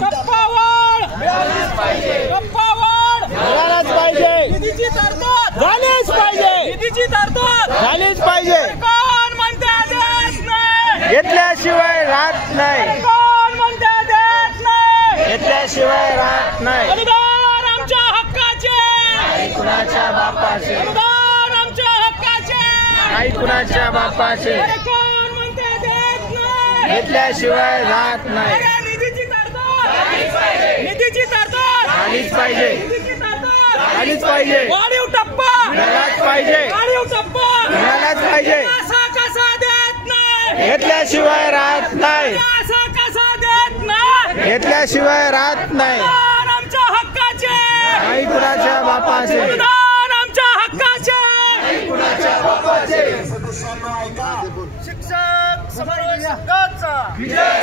गप्पावाढ मिळालाच पाहिजे, निधीची तरतूद झालीच पाहिजे, निधीची तरतूद झालीच पाहिजे. कोण म्हणते देत नाही, घेतल्याशिवाय राहत नाही, कोण म्हणते देत नाही, घेतल्याशिवाय राहत नाही. अनुदान आमच्या हक्काचे, आई कुणाच्या बापाचे, अनुदान आमच्या हक्काचे, आई कुणाच्या बापाचे, अरे कोण म्हणते देत नाही, घेतल्याशिवाय राहत नाही. अरे निधीची तरतूद, निधीची तरतूद झालीच पाहिजे, निधीची तरतूद झालीच पाहिजे, वाढीव टप्पा मिळालाच पाहिजे, वाढीव टप्पा मिळालाच पाहिजे. असा कसा देत नाही, घेतल्याशिवाय राहत नाही, असा कसा देत नाही, घेतल्याशिवाय राहत नाही. अनुदान आमच्या हक्काचे, आई कुणाच्या बापाचे, अनुदान आमच्या हक्काचे, आई कुणाच्या बापाचे. शिक्षक समन्वय संघाचा विजय